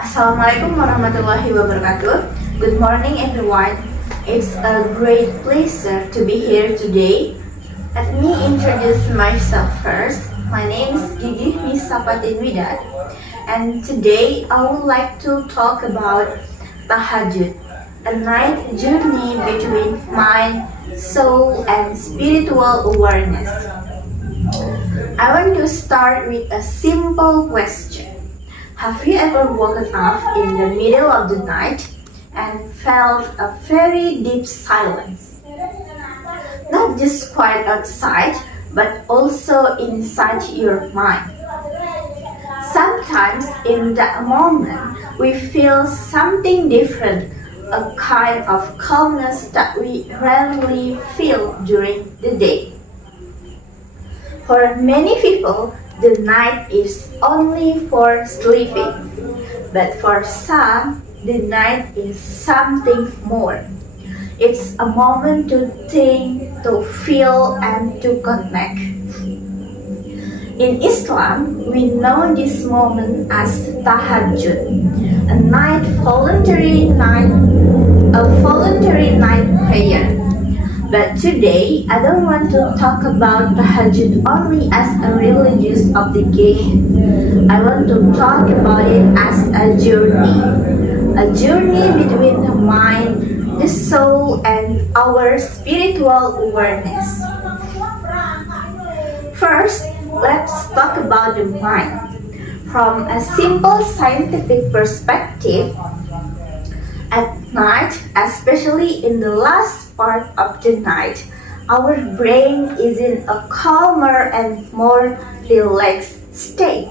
Assalamualaikum warahmatullahi wabarakatuh. Good morning everyone. It's a great pleasure to be here today. Let me introduce myself first. My name is Gigih Nisa Fathin Widad, and today I would like to talk about Tahajud, a night journey between mind, soul, and spiritual awareness. I want to start with a simple question. Have you ever woken up in the middle of the night and felt a very deep silence? Not just quiet outside, but also inside your mind. Sometimes in that moment, we feel something different, a kind of calmness that we rarely feel during the day. For many people, the night is only for sleeping, but for some, the night is something more. It's a moment to think, to feel, and to connect. In Islam, we know this moment as Tahajud, a voluntary night prayer. But today, I don't want to talk about Tahajjud only as a religious obligation. I want to talk about it as a journey between the mind, the soul, and our spiritual awareness. First, let's talk about the mind. From a simple scientific perspective, at night, especially in the last part of the night, our brain is in a calmer and more relaxed state.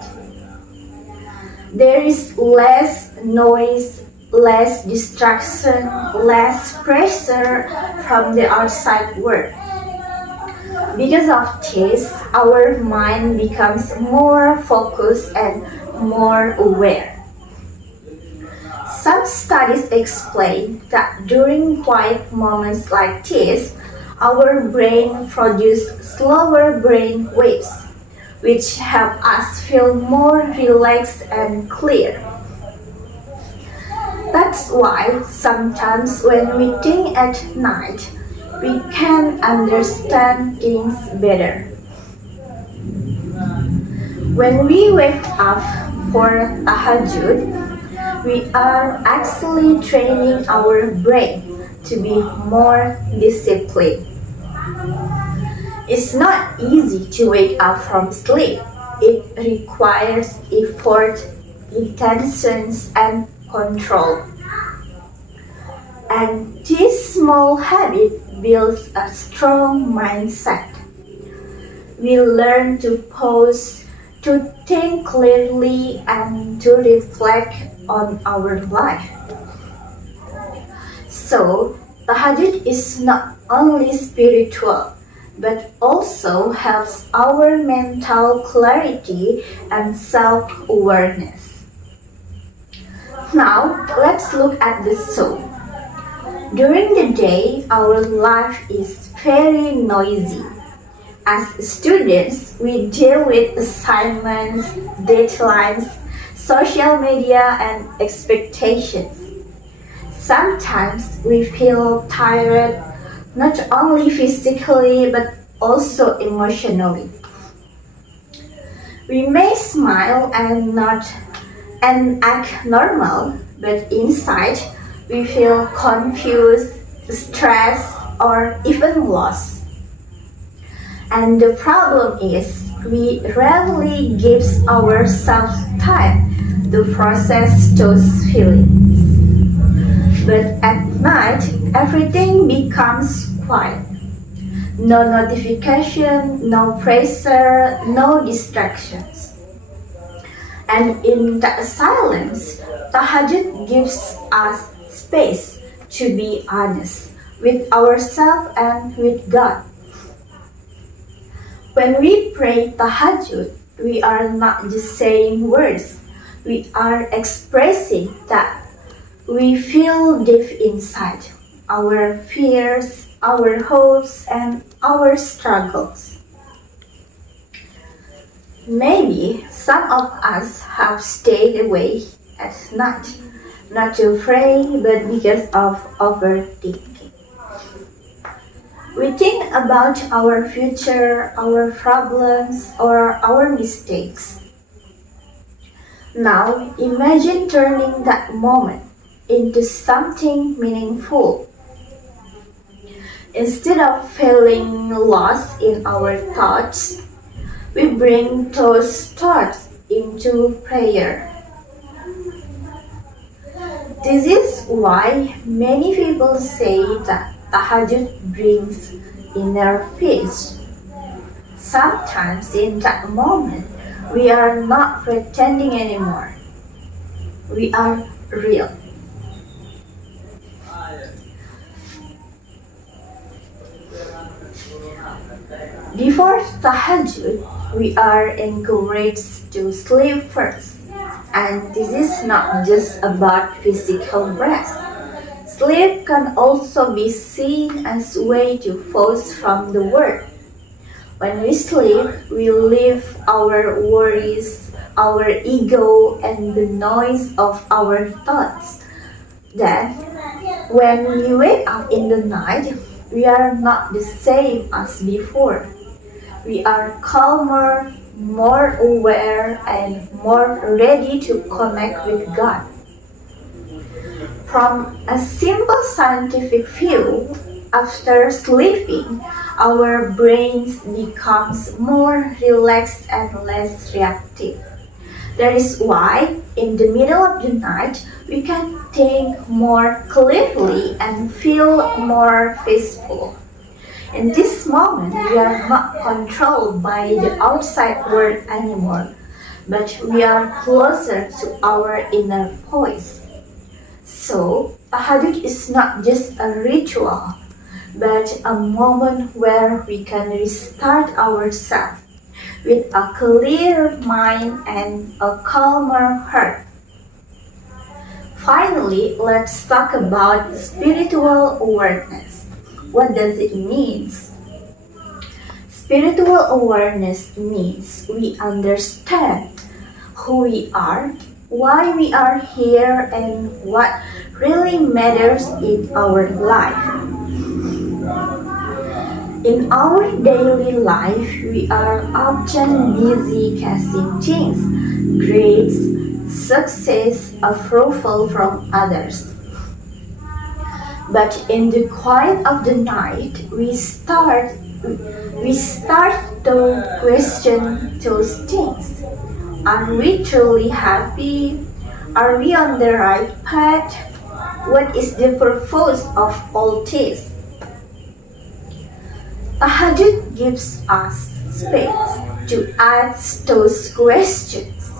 There is less noise, less distraction, less pressure from the outside world. Because of this, our mind becomes more focused and more aware. Some studies explain that during quiet moments like this, our brain produces slower brain waves, which help us feel more relaxed and clear. That's why sometimes when we think at night, we can understand things better. When we wake up for Tahajjud, we are actually training our brain to be more disciplined. It's not easy to wake up from sleep. It requires effort, intentions, and control. And this small habit builds a strong mindset. We learn to pause, to think clearly, and to reflect on our life. So, Tahajjud is not only spiritual, but also helps our mental clarity and self-awareness. Now, let's look at the soul. During the day, our life is very noisy. As students, we deal with assignments, deadlines, social media, and expectations. Sometimes we feel tired, not only physically but also emotionally. We may smile and act normal, but inside we feel confused, stressed, or even lost. And the problem is we rarely give ourselves time to process those feelings. But at night, everything becomes quiet. No notification, no pressure, no distractions. And in that silence, Tahajjud gives us space to be honest with ourselves and with God. When we pray Tahajjud, we are not just saying words. We are expressing that we feel deep inside, our fears, our hopes, and our struggles. Maybe some of us have stayed awake at night, not to pray, but because of overthinking. We think about our future, our problems, or our mistakes. Now, imagine turning that moment into something meaningful. Instead of feeling lost in our thoughts, we bring those thoughts into prayer. This is why many people say that Tahajud brings inner peace. Sometimes in that moment, we are not pretending anymore. We are real. Before Tahajud, we are encouraged to sleep first. And this is not just about physical rest. Sleep can also be seen as a way to pause from the world. When we sleep, we leave our worries, our ego, and the noise of our thoughts. Then, when we wake up in the night, we are not the same as before. We are calmer, more aware, and more ready to connect with God. From a simple scientific view, after sleeping, our brains becomes more relaxed and less reactive. That is why, in the middle of the night, we can think more clearly and feel more peaceful. In this moment, we are not controlled by the outside world anymore, but we are closer to our inner voice. So, Tahajud is not just a ritual, but a moment where we can restart ourselves with a clear mind and a calmer heart. Finally, let's talk about spiritual awareness. What does it mean? Spiritual awareness means we understand who we are, why we are here, and what really matters in our life. In our daily life, we are often busy chasing things, grades, success, approval from others. But in the quiet of the night, we start to question those things. Are we truly happy? Are we on the right path? What is the purpose of all this? Tahajud gives us space to ask those questions,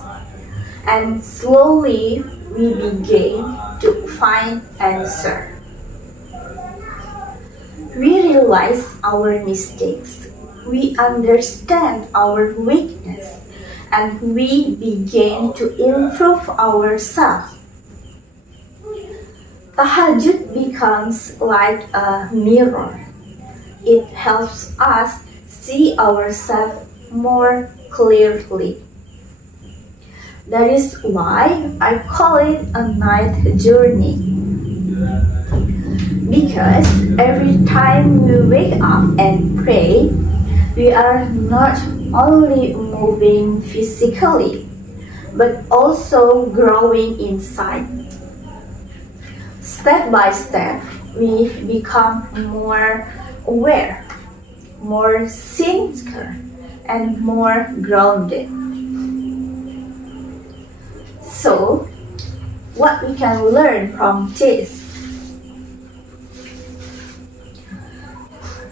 and slowly we begin to find answers. We realize our mistakes, we understand our weakness, and we begin to improve ourselves. Tahajud becomes like a mirror. It helps us see ourselves more clearly. That is why I call it a night journey. Because every time we wake up and pray, we are not only moving physically, but also growing inside. Step by step, we become more aware, more sincere, and more grounded. So, what we can learn from this?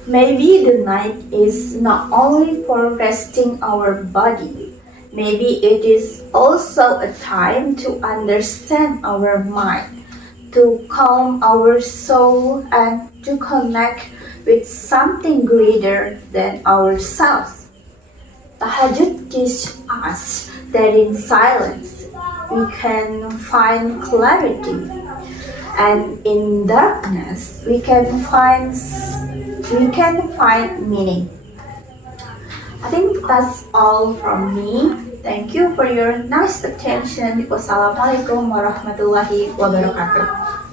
Maybe the night is not only for resting our body, maybe it is also a time to understand our mind, to calm our soul, and to connect with something greater than ourselves. Tahajud teaches us that in silence we can find clarity, and in darkness we can find meaning. I think that's all from me. Thank you for your nice attention. Wassalamualaikum warahmatullahi wabarakatuh.